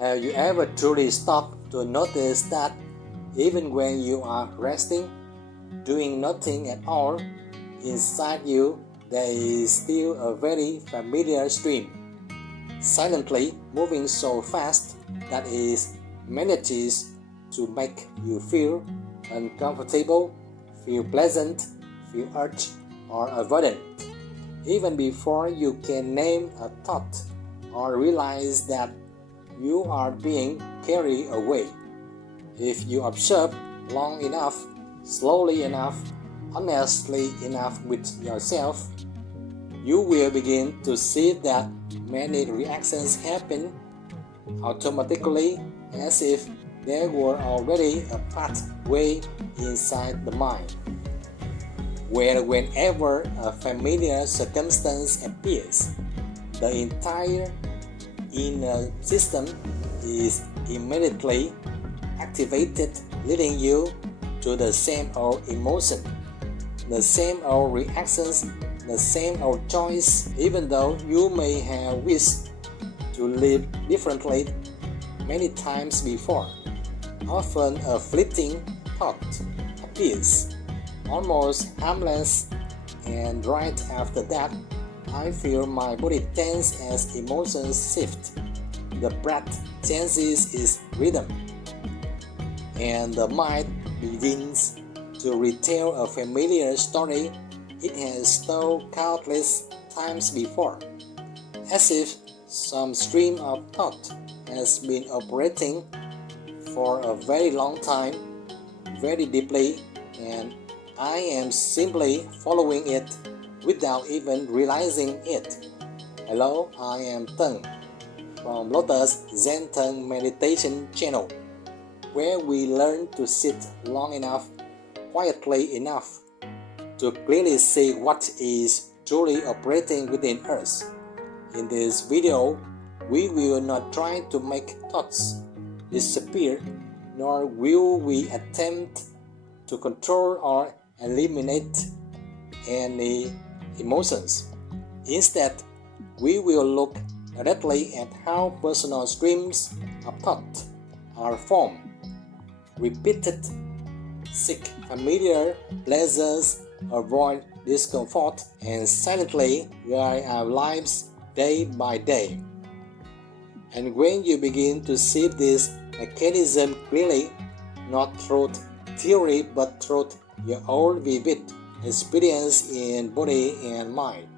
Have you ever truly stopped to notice that even when you are resting, doing nothing at all, inside you there is still a very familiar stream, silently moving so fast that it manages to make you feel uncomfortable, feel pleasant, feel urged or avoidant, even before you can name a thought or realize that you are being carried away. If you observe long enough, slowly enough, honestly enough with yourself, you will begin to see that many reactions happen automatically, as if there were already a pathway inside the mind, where whenever a familiar circumstance appears, the entire inner system is immediately activated, leading you to the same old emotion, the same old reactions, the same old choice, even though you may have wished to live differently many times before. Often a fleeting thought appears, almost harmless, and right after that, I feel my body tense as emotions shift. The breath changes its rhythm, and the mind begins to retell a familiar story it has told countless times before, as if some stream of thought has been operating for a very long time, very deeply, and I am simply following it without even realizing it. Hello, I am Teng from Lotus Zen Teng Meditation Channel, where we learn to sit long enough, quietly enough, to clearly see what is truly operating within us. In this video, we will not try to make thoughts disappear, nor will we attempt to control or eliminate any emotions. Instead, we will look directly at how personal streams of thought are formed, repeated, seek familiar pleasures, avoid discomfort, and silently guide our lives day by day. And when you begin to see this mechanism clearly, not through theory but through your own vivid experience in body and mind,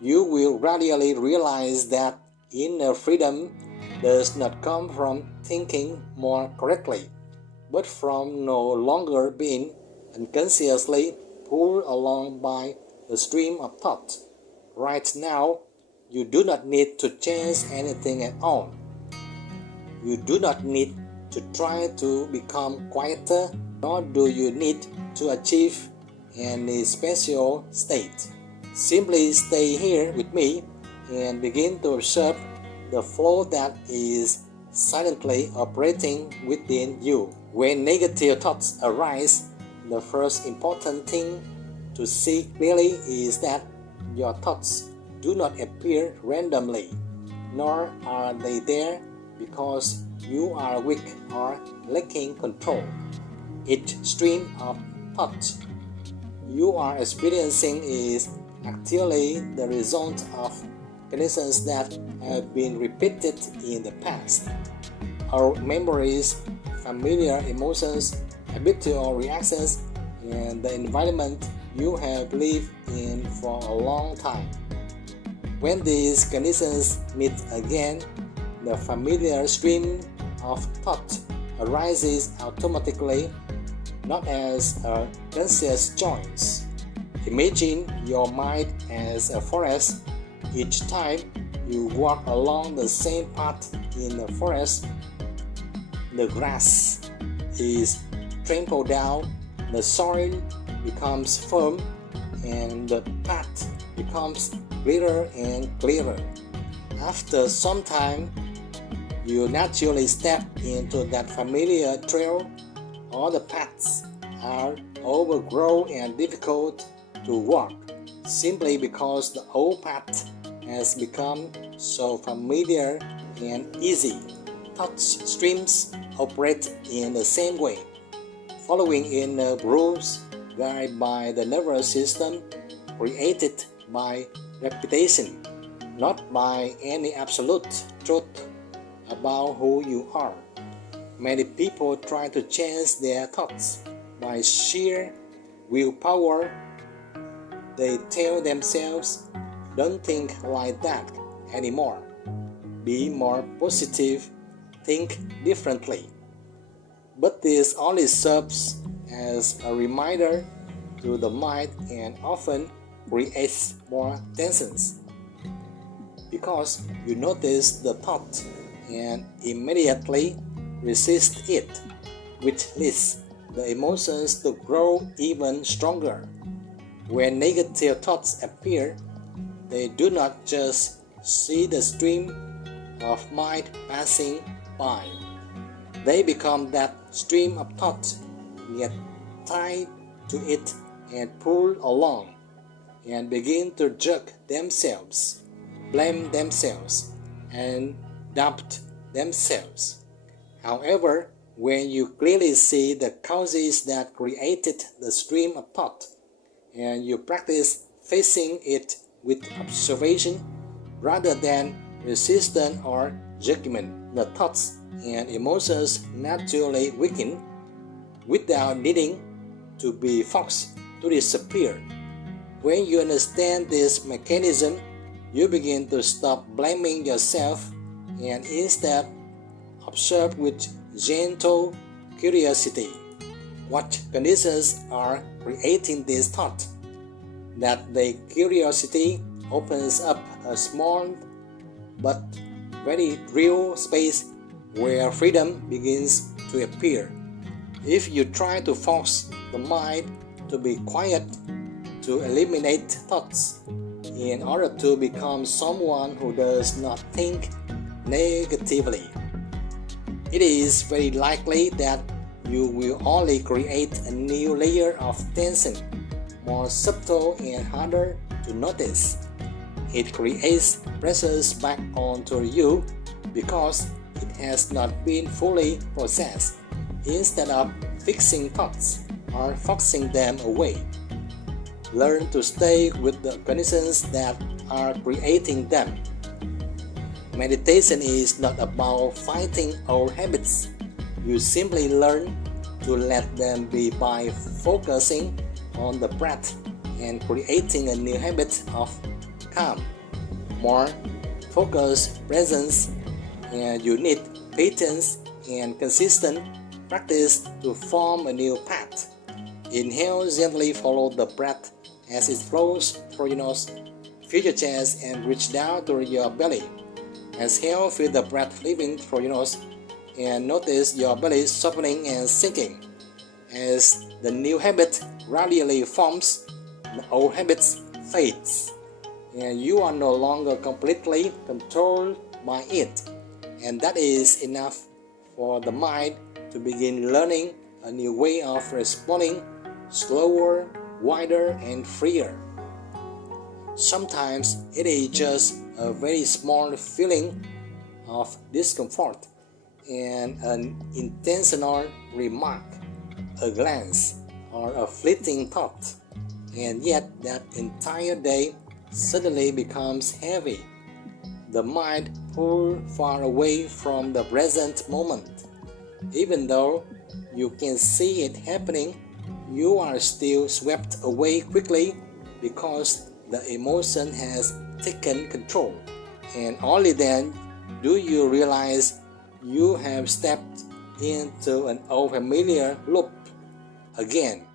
you will gradually realize that inner freedom does not come from thinking more correctly, but from no longer being unconsciously pulled along by the stream of thought. Right now, you do not need to change anything at all. You do not need to try to become quieter, nor do you need to achieve any special state. Simply stay here with me and begin to observe the flow that is silently operating within you. When negative thoughts arise, the first important thing to see clearly is that your thoughts do not appear randomly, nor are they there because you are weak or lacking control. Each stream of thought you are experiencing is actually the result of conditions that have been repeated in the past. Our memories, familiar emotions, habitual reactions, and the environment you have lived in for a long time. When these conditions meet again, the familiar stream of thought arises automatically, not as a conscious choice. Imagine your mind as a forest. Each time you walk along the same path in the forest, the grass is trampled down, the soil becomes firm, and the path becomes clearer and clearer. After some time, you naturally step into that familiar trail. All the paths are overgrown and difficult to walk, simply because the old path has become so familiar and easy. thought streams operate in the same way, following in rules guided by the nervous system created by repetition, not by any absolute truth about who you are. Many people try to change their thoughts by sheer willpower. They tell themselves, "Don't think like that anymore. Be more positive, think differently." But this only serves as a reminder to the mind and often creates more tensions. Because you notice the thought and immediately resist it, which leads the emotions to grow even stronger. When negative thoughts appear, they do not just see the stream of mind passing by. They become that stream of thought, get tied to it and pulled along, and begin to judge themselves, blame themselves, and doubt themselves. However, when you clearly see the causes that created the stream of thought, and you practice facing it with observation rather than resistance or judgment, the thoughts and emotions naturally weaken without needing to be forced to disappear. When you understand this mechanism, you begin to stop blaming yourself and instead observe with gentle curiosity what conditions are creating this thought. That the curiosity opens up a small but very real space where freedom begins to appear. If you try to force the mind to be quiet, to eliminate thoughts, in order to become someone who does not think negatively, it is very likely that you will only create a new layer of tension, more subtle and harder to notice. It creates pressures back onto you because it has not been fully processed, instead of fixing thoughts or forcing them away. Learn to stay with the conditions that are creating them. Meditation is not about fighting old habits. You simply learn to let them be by focusing on the breath and creating a new habit of calm, more focused presence, and you need patience and consistent practice to form a new path. Inhale, gently follow the breath as it flows through your nose, feel your chest and reach down to your belly. Exhale, feel the breath leaving through your nose and notice your belly softening and sinking. As the new habit gradually forms, the old habit fades, and you are no longer completely controlled by it. And that is enough for the mind to begin learning a new way of responding, slower, wider, and freer. Sometimes it is just a very small feeling of discomfort and an intentional remark, a glance, or a fleeting thought, and yet that entire day suddenly becomes heavy. The mind pulled far away from the present moment. Even though you can see it happening, you are still swept away quickly because the emotion has taken control, and only then do you realize you have stepped into an old familiar loop again.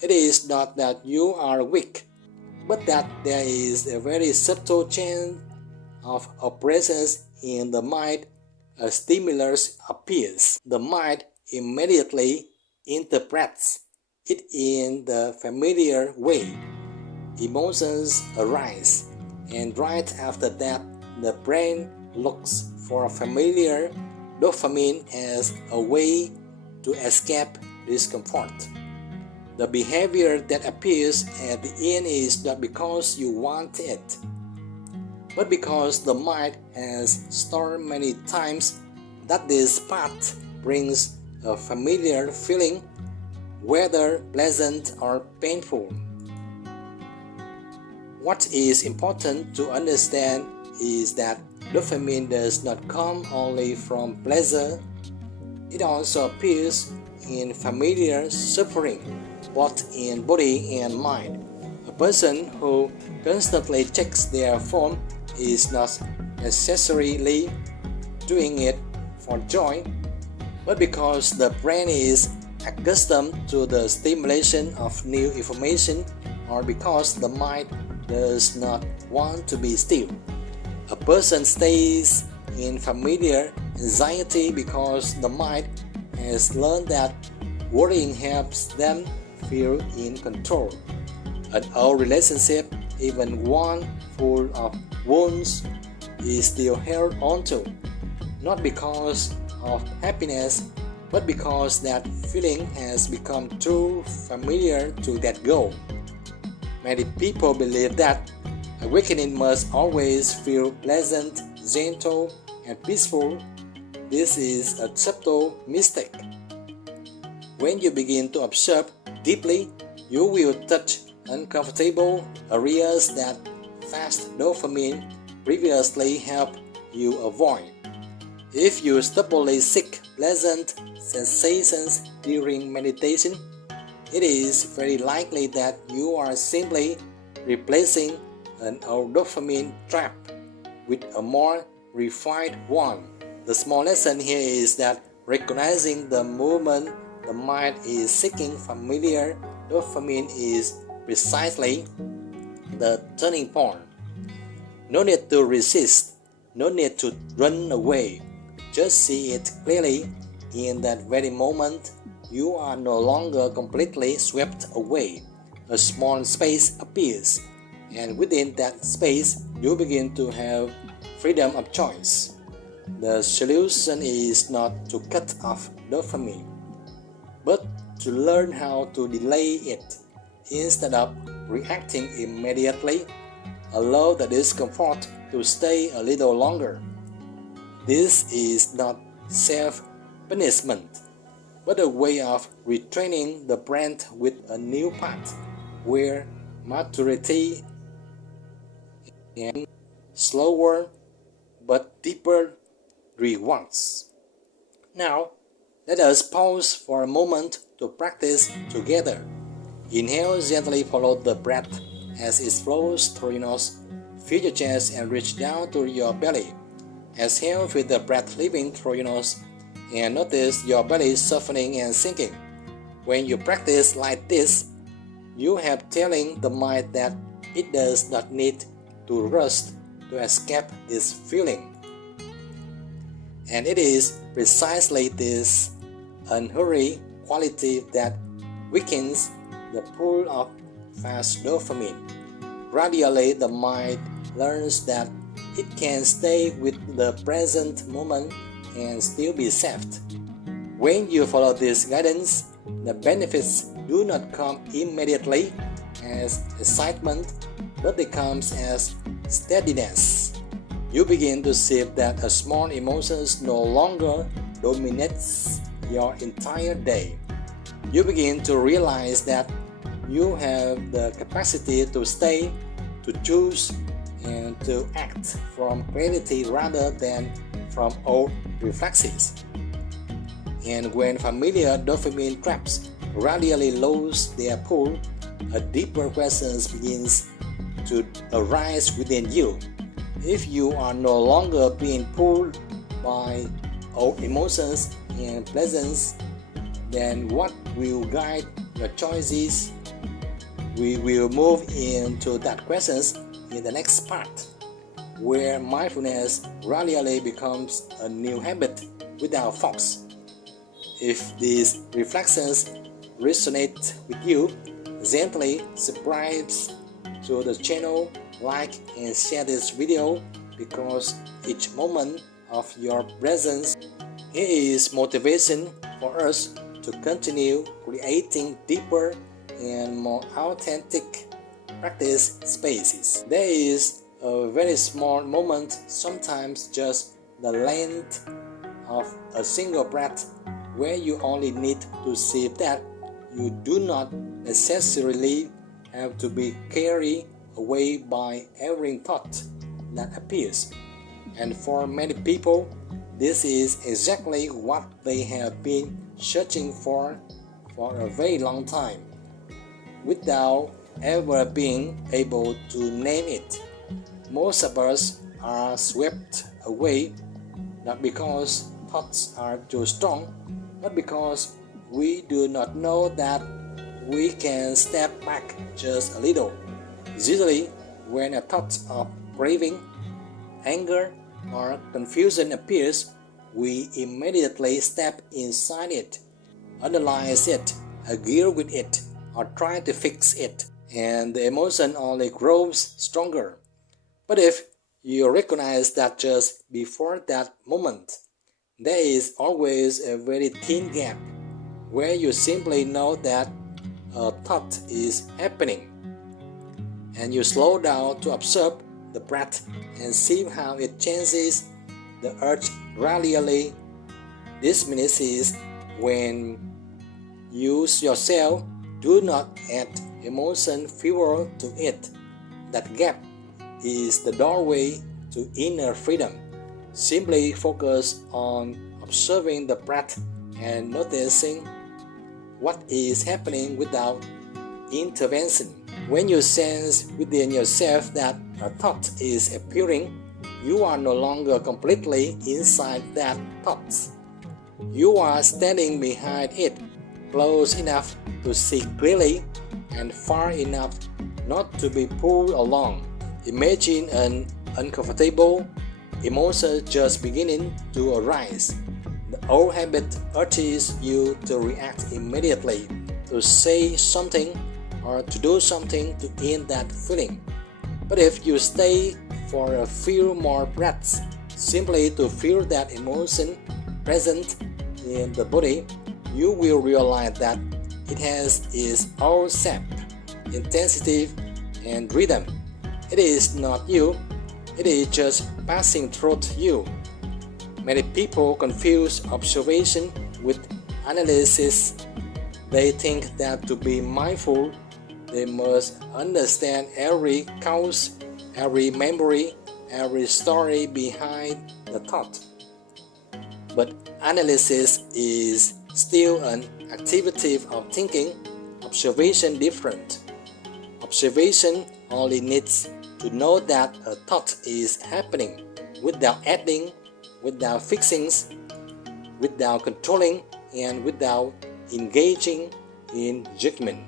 It is not that you are weak, but that there is a very subtle chain of operations in the mind. A stimulus appears. The mind immediately interprets it in the familiar way. Emotions arise, and right after that, the brain looks for a familiar dopamine as a way to escape discomfort. The behavior that appears at the end is not because you want it, but because the mind has stored many times that this path brings a familiar feeling, whether pleasant or painful. What is important to understand is that dopamine does not come only from pleasure. It also appears in familiar suffering, both in body and mind. A person who constantly checks their phone is not necessarily doing it for joy, but because the brain is accustomed to the stimulation of new information, or because the mind does not want to be still. A person stays in familiar anxiety because the mind has learned that worrying helps them feel in control. An old relationship, even one full of wounds, is still held onto, not because of happiness, but because that feeling has become too familiar to let go. Many people believe that awakening must always feel pleasant, gentle, and peaceful. This is a subtle mistake. When you begin to observe deeply, you will touch uncomfortable areas that fast dopamine previously helped you avoid. If you stubbornly seek pleasant sensations during meditation, it is very likely that you are simply replacing an old dopamine trap with a more refined one. The small lesson here is that recognizing the movement the mind is seeking familiar dopamine is precisely the turning point. No need to resist, no need to run away. Just see it clearly. In that very moment, you are no longer completely swept away. A small space appears, and within that space, you begin to have freedom of choice. The solution is not to cut off dopamine, but to learn how to delay it. Instead of reacting immediately, allow the discomfort to stay a little longer. This is not self-punishment, but a way of retraining the brain with a new path, where maturity and slower but deeper rewards. Now, let us pause for a moment to practice together. Inhale, gently follow the breath as it flows through your nose. Feel your chest and reach down to your belly. Exhale, feel the breath leaving through your nose and notice your belly softening and sinking. When you practice like this, you have telling the mind that it does not need to rush to escape this feeling. And it is precisely this unhurried quality that weakens the pull of fast dopamine. Gradually, the mind learns that it can stay with the present moment and still be safe. When you follow this guidance, the benefits do not come immediately as excitement, but they come as steadiness. You begin to see that a small emotions no longer dominates your entire day. You begin to realize that you have the capacity to stay, to choose, and to act from clarity rather than from old reflexes. And when familiar dopamine traps gradually lose their pull, a deeper question begins to arise within you. If you are no longer being pulled by old emotions and pleasance, then what will guide your choices? We will move into that questions in the next part, where mindfulness gradually becomes a new habit without force. If these reflections resonate with you, gently subscribe to the channel, like and share this video, because each moment of your presence is motivation for us to continue creating deeper and more authentic practice spaces. There is a very small moment, sometimes just the length of a single breath where you only need to see that you do not necessarily have to be carried away by every thought that appears. And for many people, this is exactly what they have been searching for a very long time, without ever being able to name it. Most of us are swept away not because thoughts are too strong, but because we do not know that we can step back just a little. Usually, when a thought of craving, anger, or confusion appears, we immediately step inside it, analyze it, argue with it, or try to fix it, and the emotion only grows stronger. But if you recognize that just before that moment, there is always a very thin gap where you simply know that a thought is happening, and you slow down to observe the breath and see how it changes. The urge gradually diminishes when you yourself do not add emotion fuel to it. That gap is the doorway to inner freedom. Simply focus on observing the breath and noticing what is happening without intervention. When you sense within yourself that a thought is appearing, you are no longer completely inside that thought. You are standing behind it, close enough to see clearly and far enough not to be pulled along. Imagine an uncomfortable emotion just beginning to arise. The old habit urges you to react immediately, to say something or to do something to end that feeling. But if you stay for a few more breaths, simply to feel that emotion present in the body, you will realize that it has its own shape, intensity, and rhythm. It is not you, it is just passing through you. Many people confuse observation with analysis. They think that to be mindful, they must understand every cause, every memory, every story behind the thought. But analysis is still an activity of thinking, observation different. Observation only needs to know that a thought is happening without adding, without fixing, without controlling, and without engaging in judgment.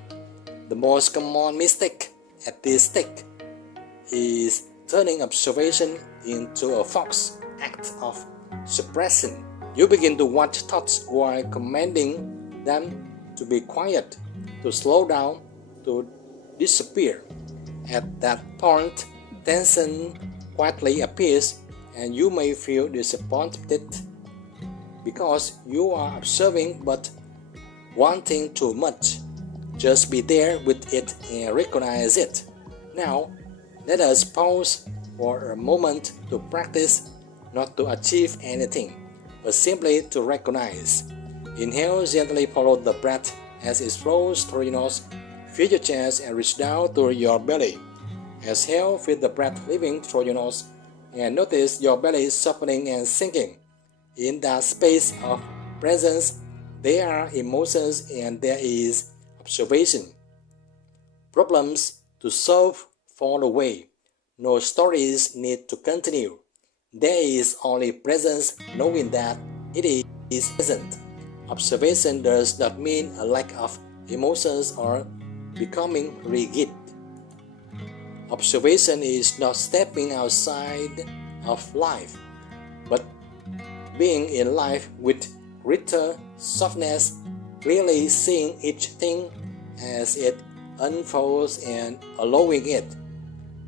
The most common mistake at this stage is turning observation into a false act of suppression. You begin to watch thoughts while commanding them to be quiet, to slow down, to disappear. At that point, tension quietly appears, and you may feel disappointed because you are observing but wanting too much. Just be there with it and recognize it. Now, let us pause for a moment to practice, not to achieve anything, but simply to recognize. Inhale, gently follow the breath as it flows through your nose. Feel your chest and reach down to your belly. Exhale, feel the breath leaving through your nose and notice your belly softening and sinking. In that space of presence, there are emotions and there is observation. Problems to solve fall away. No stories need to continue. There is only presence, knowing that it is present. Observation does not mean a lack of emotions or becoming rigid. Observation is not stepping outside of life, but being in life with greater softness, clearly seeing each thing as it unfolds and allowing it.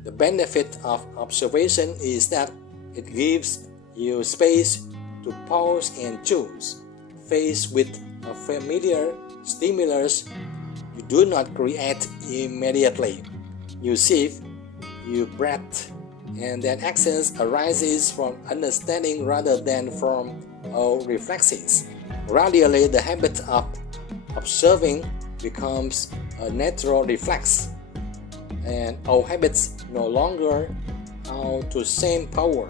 The benefit of observation is that it gives you space to pause and choose. Faced with a familiar stimulus, you do not react immediately. You shift, you breathe, and that action arises from understanding rather than from old reflexes. Gradually, the habit of observing becomes a natural reflex, and old habits no longer have the same power.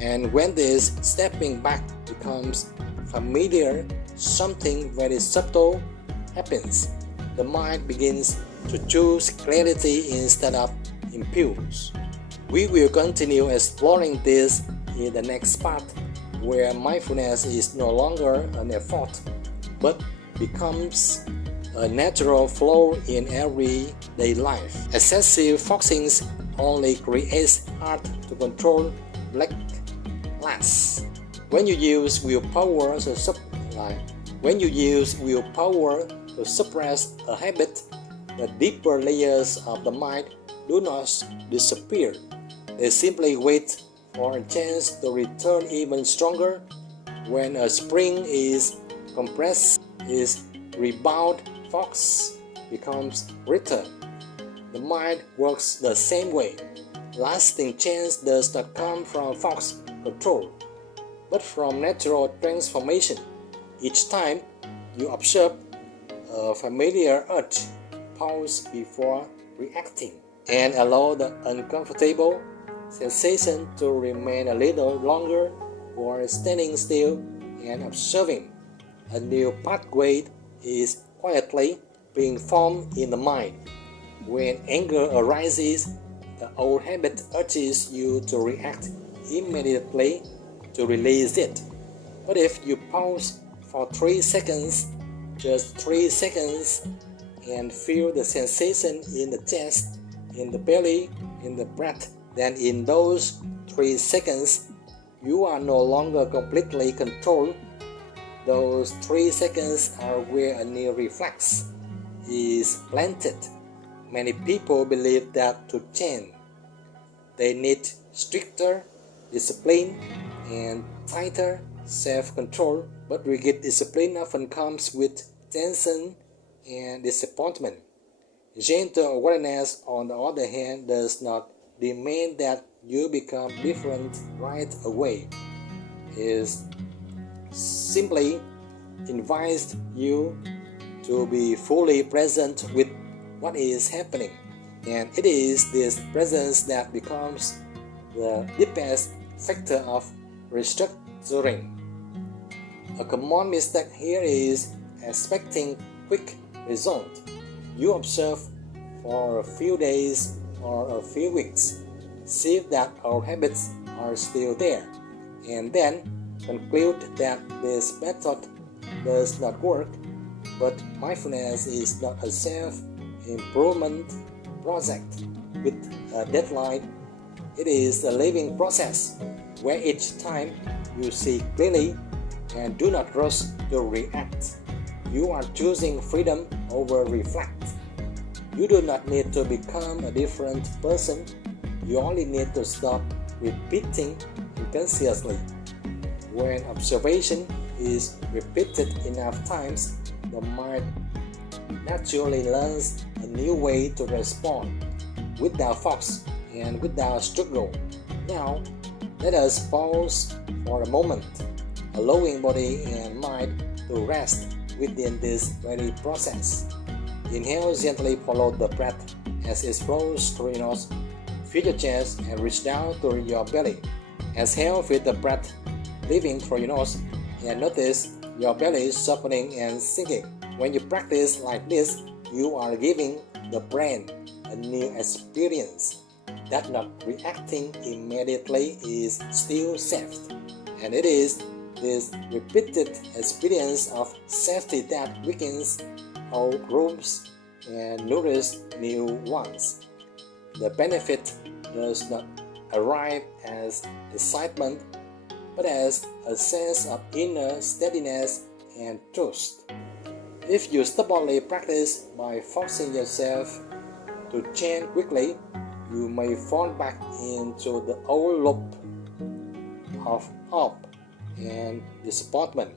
And when this stepping back becomes familiar, something very subtle happens. The mind begins to choose clarity instead of impulse. We will continue exploring this in the next part, where mindfulness is no longer an effort, but becomes a natural flow in everyday life. Excessive focusing only creates hard to control backlash. When you use willpower to suppress a habit, the deeper layers of the mind do not disappear. They simply wait for a chance to return even stronger. When a spring is compressed, its rebound force becomes return. The mind works the same way. Lasting change does not come from force control, but from natural transformation. Each time you observe a familiar urge, pause before reacting, and allow the uncomfortable sensation to remain a little longer while standing still and observing. A new pathway is quietly being formed in the mind. When anger arises, the old habit urges you to react immediately to release it. But if you pause for 3 seconds, just 3 seconds, and feel the sensation in the chest, in the belly, in the breath, then in those 3 seconds, you are no longer completely controlled. Those 3 seconds are where a new reflex is planted. Many people believe that to change, they need stricter discipline and tighter self-control, but rigid discipline often comes with tension and disappointment. Gentle awareness, on the other hand, does not demand that you become different right away. It simply invites you to be fully present with what is happening. And it is this presence that becomes the deepest factor of restructuring. A common mistake here is expecting quick results. You observe for a few days or a few weeks, see that our habits are still there, and then conclude that this method does not work. But mindfulness is not a self-improvement project with a deadline. It is a living process where each time you see clearly and do not rush to react, you are choosing freedom over reflect. You do not need to become a different person. You only need to stop repeating unconsciously. When observation is repeated enough times, the mind naturally learns a new way to respond, without force and without struggle. Now, let us pause for a moment, allowing body and mind to rest within this very process. Inhale, gently follow the breath as it flows through your nose. Feel your chest and reach down to your belly. Exhale, feel the breath leaving through your nose and notice your belly softening and sinking. When you practice like this, you are giving the brain a new experience that not reacting immediately is still safe. And it is this repeated experience of safety that weakens old roots and nourishes new ones. The benefit does not arrive as excitement, but as a sense of inner steadiness and trust. If you stubbornly practice by forcing yourself to change quickly, you may fall back into the old loop of hope and disappointment.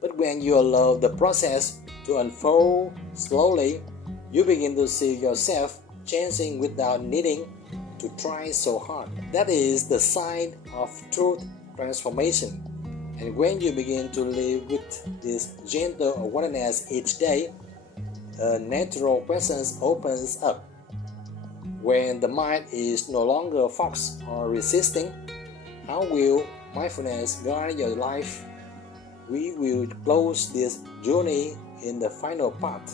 But when you allow the process to unfold slowly, you begin to see yourself changing without needing to try so hard. That is the sign of true transformation. And when you begin to live with this gentle awareness each day, a natural presence opens up. When the mind is no longer focused or resisting, how will mindfulness guide your life? We will close this journey in the final part,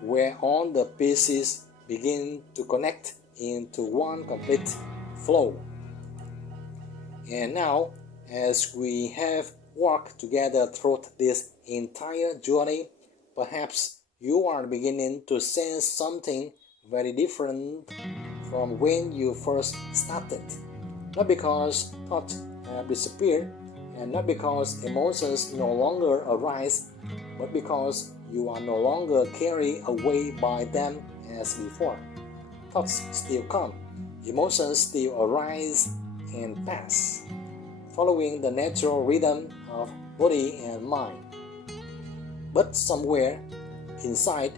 where all the pieces begin to connect into one complete flow. And now, as we have walked together through this entire journey, perhaps you are beginning to sense something very different from when you first started. Not because thoughts have disappeared, and not because emotions no longer arise, but because you are no longer carried away by them as before. Thoughts still come, emotions still arise and pass, following the natural rhythm of body and mind. But somewhere inside,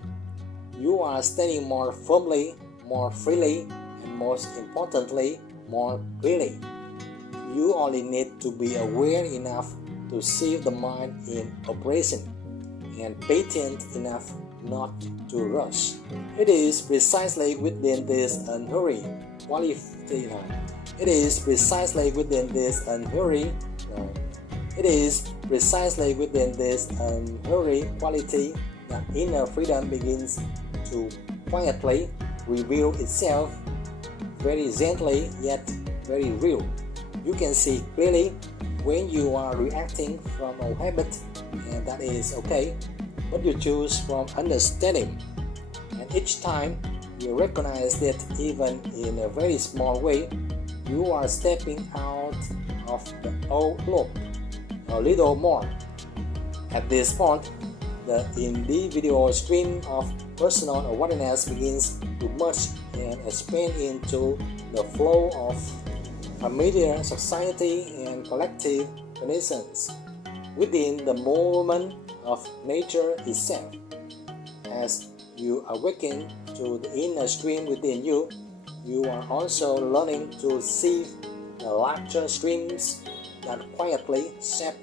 you are standing more firmly, more freely, and most importantly, more clearly. You only need to be aware enough to see the mind in operation and patient enough not to rush. It is precisely within this unhurried quality. It is precisely within this unhurried. It is precisely within this unhurried quality that inner freedom begins to quietly reveal itself, very gently yet very real. You can see clearly when you are reacting from a habit, and that is okay, but you choose from understanding. And each time you recognize that even in a very small way, you are stepping out of the old loop a little more. At this point, the individual stream of personal awareness begins to merge and expand into the flow of familiar society and collective conditions within the movement of nature itself. As you awaken to the inner stream within you, you are also learning to see the larger streams that quietly shape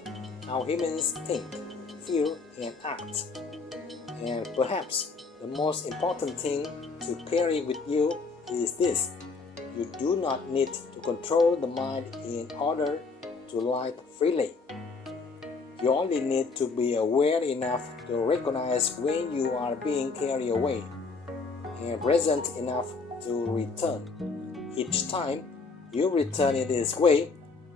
how humans think, feel, and act. And perhaps the most important thing to carry with you is this: you do not need to control the mind in order to live freely. You only need to be aware enough to recognize when you are being carried away, and present enough to return. Each time you return in this way,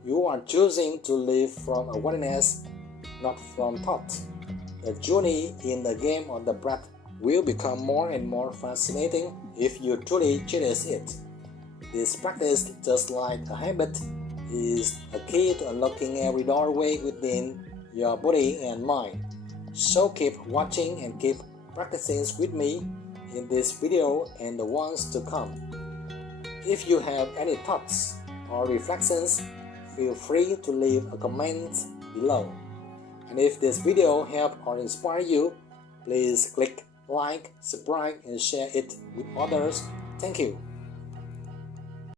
you are choosing to live from awareness, not from thought. The journey in the game of the breath will become more and more fascinating if you truly cherish it. This practice, just like a habit, is a key to unlocking every doorway within your body and mind. So keep watching and keep practicing with me in this video and the ones to come. If you have any thoughts or reflections, feel free to leave a comment below. And if this video helped or inspired you, please click like, subscribe, and share it with others. Thank you.